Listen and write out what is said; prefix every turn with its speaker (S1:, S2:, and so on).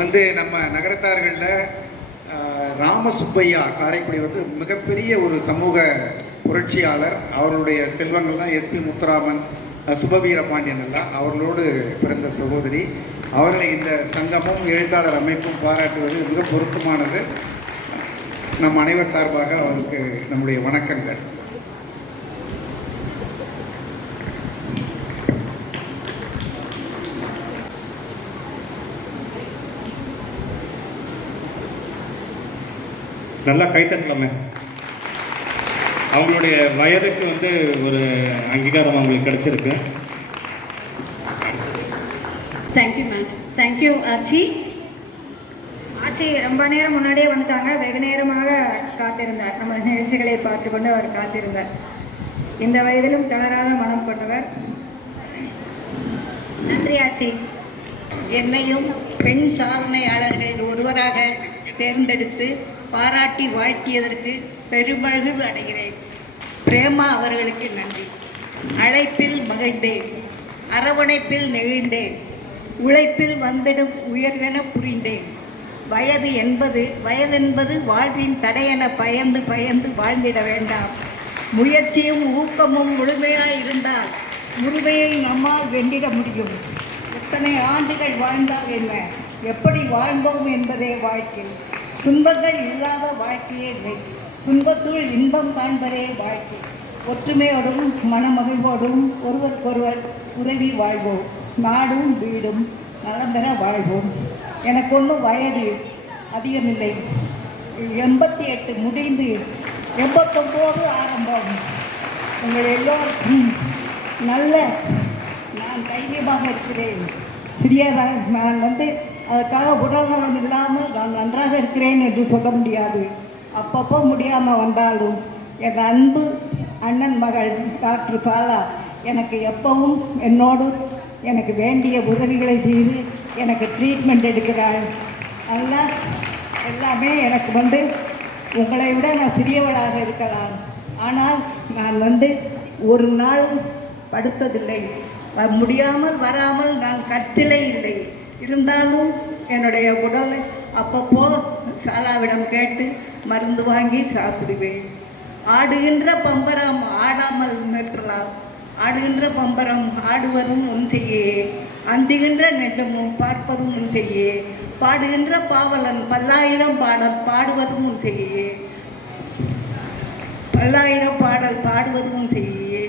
S1: வந்து நம்ம நகரத்தார்களில் ராமசுப்பையா காரைக்குடி வந்து மிகப்பெரிய ஒரு சமூக புரட்சியாளர். அவருடைய செல்வங்கள் தான் எஸ்பி முத்துராமன் சுபவீர பாண்டியன் எல்லாம் அவர்களோடு பிறந்த சகோதரி. அவர்களை இந்த சங்கமும் எழுத்தாளர் அமைப்பும் பாராட்டுவது மிக பொருத்தமானது. நம் அனைவர் சார்பாக அவருக்கு நம்முடைய வணக்கங்கள். நல்லா கைத்தட்டலாமே அவங்களுடைய வயதுக்கு வந்து ஒரு அங்கீகாரம் அவங்களுக்கு கிடைச்சிருக்கு.
S2: Thank you ma'am thank you ஆச்சி. ஆட்சி ரொம்ப நேரம் முன்னாடியே வந்துட்டாங்க. வெகு நேரமாக காத்திருந்தார். நம்ம நிகழ்ச்சிகளை பார்த்து கொண்டு அவர் காத்திருந்தார். இந்த வயதிலும் தளராத மனம் கொண்டவர். நன்றி ஆச்சி.
S3: என்னையும் பெண் சாதனையாளர்களில் ஒருவராக தேர்ந்தெடுத்து பாராட்டி வாழ்த்தியதற்கு பெருமழகு அடைகிறேன். பிரேமா அவர்களுக்கு நன்றி. அழைப்பில் மகிழ்ந்தேன். அரவணைப்பில் நெகிழ்ந்தேன். உழைப்பில் வந்திடும் உயர்வென புரிந்தேன். வயது என்பது வயதென்பது வாழ்வின் தடையென பயந்து பயந்து வாழ்ந்திட வேண்டாம். முயற்சியும் ஊக்கமும் முழுமையாய் இருந்தால் முழுமையை நம்மால் வென்றிட முடியும். எத்தனை ஆண்டுகள் வாழ்ந்தால் என்ன? எப்படி வாழ்ந்தோம் என்பதே வாழ்க்கை. துன்பங்கள் இல்லாத வாழ்க்கையே இல்லை. துன்பத்துள் இன்பம் காண்பதே வாழ்க்கை. ஒற்றுமையோடும் மனமகிழ்வோடும் ஒருவருக்கொருவர் உதவி வாழ்வோம். நாடும் வீடும் நலம் வாழ்வோம். எனக்கு ஒன்றும் வயது அதிகமில்லை. எண்பத்தி எட்டு முடிந்து எண்பத்தொம்போது ஆரம்பம். உங்கள் எல்லோருக்கும் நல்ல நான் தைரியமாக இருக்கிறேன். சிறியதாக நான் வந்து அதுக்காக உடல்நலம் இல்லாமல் நான் நன்றாக இருக்கிறேன் என்று சொல்ல முடியாது. அப்பப்போ முடியாமல் வந்தாலும் என் அன்பு அண்ணன் மகள் டாக்டர் பாலா எனக்கு எப்பவும் என்னோடு எனக்கு வேண்டிய உதவிகளை செய்து எனக்கு ட்ரீட்மெண்ட் எடுக்கிறாள். அதெல்லாம் எல்லாமே எனக்கு வந்து உங்களை விட நான் சிறியவளாக இருக்கலாம். ஆனால் நான் வந்து ஒரு நாள் படுத்ததில்லை வ- முடியாமல் வராமல் நான் கற்றிலே இல்லை. இருந்தாலும் என்னுடைய உடலை அப்பப்போ சாலாவிடம் கேட்டு மருந்து வாங்கி சாப்பிடுவேன். ஆடுகின்ற பம்பரம் ஆடாமல் நிற்றலாம் ஆடுகின்ற பம்பரம் ஆடுவதும் உன் செய்யே. அந்துகின்ற நெஞ்சமும் பார்ப்பதும் உன் செய்யே. பாடுகின்ற பாவலன் பல்லாயிரம் பாடல் பாடுவதும் உன் செய்யே. பல்லாயிரம் பாடல் பாடுவதும் செய்யே.